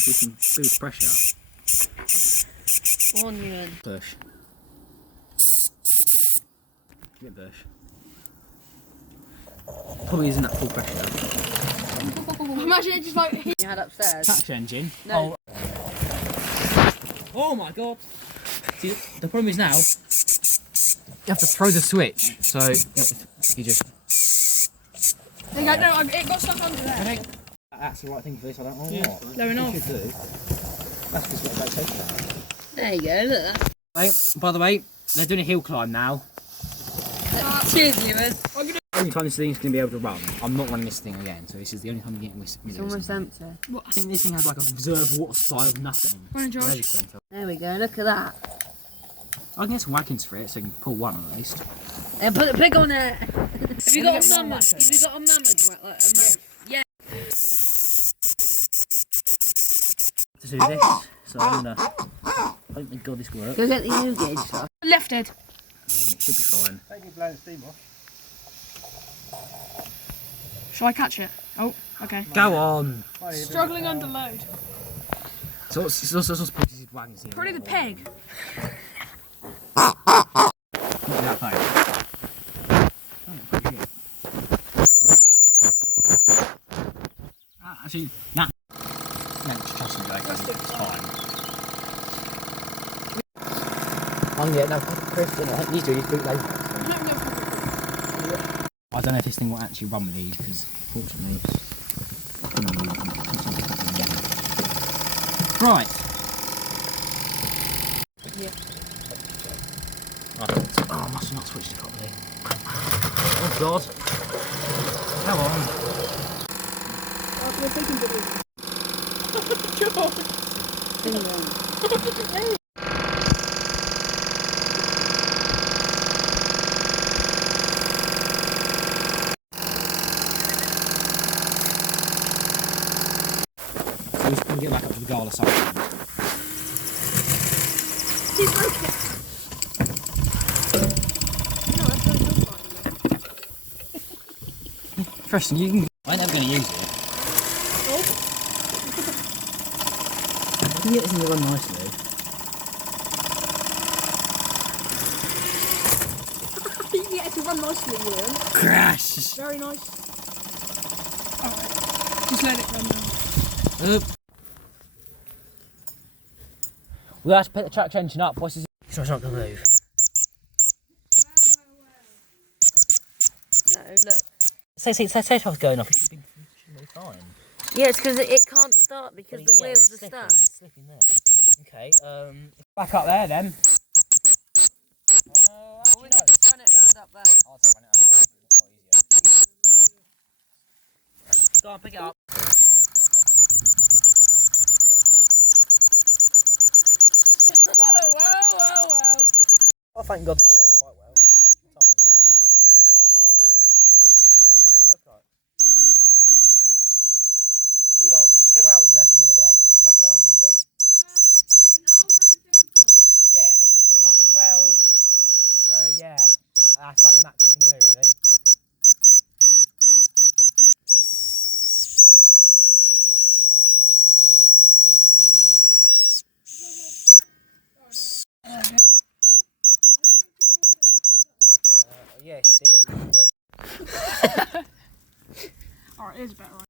have to build pressure. One unit. Push. Get push. Probably isn't at full pressure. Imagine it just like hit your head upstairs. Traction engine. No. Oh my god. See, the problem is now you have to throw the switch. So you just. There you go. No, it got stuck under there. I think that's the right thing for this. I don't know what. Low enough. Should do. That's just what they said. There you go. Look. Right, by the way, they're doing a hill climb now. Cheers, viewers. The only time this thing's going to be able to run, I'm not running this thing again, so this is the only time I'm getting this. It's almost empty. I think this thing has like a reserve water supply of nothing. Right, George. There we go, look at that. I can get some wagons for it so you can pull one at least. And put a pig on it. Have you got a mammoth? Have you got a mammoth? Like a mammoth? Yeah. To do this, so I'm going to hope to God this works. Go get the new gauge. Lifted. It should be fine. Take your blowing steam off. Shall I catch it? Oh, okay. Go on! Struggling under load. So what's these wagons here? Probably the pig. That thing. Actually, nah. No, just trust me, like, it's fine. Yeah, no, Chris, you do, you boot like. I don't know if this thing will actually run with these, because fortunately right. Yeah. Oh, I must have not switched it properly. Oh god. Come on. We're taking videos. George. We can get back up to the goal or something. He broke it. No, that's not fine. Preston, you can. I'm never going to use it. Oh. I can get this thing to run nicely. You can get it to run nicely, Ian. Crash! Very nice. Alright. Just let it run now. We'll have to put the traction engine up. What's his? So it's not going to move. No, look. Say if I was going off, it should be fine. Yeah, it's because it can't start because the wheels are stuck. Slipping there. Okay, back up there then. Actually, no. Just run it round up there. I'll have to run it up. It's not easier. Go on, pick it up. Whoa. Oh, thank God this is going quite well. What time is it? 2 o'clock. Okay, not bad. So we've got 2 hours left more on the railway. Is that fine, everybody? Yeah, pretty much. Well, yeah. That's about the max I can do, really. Yeah, see it. Alright, here's a better one.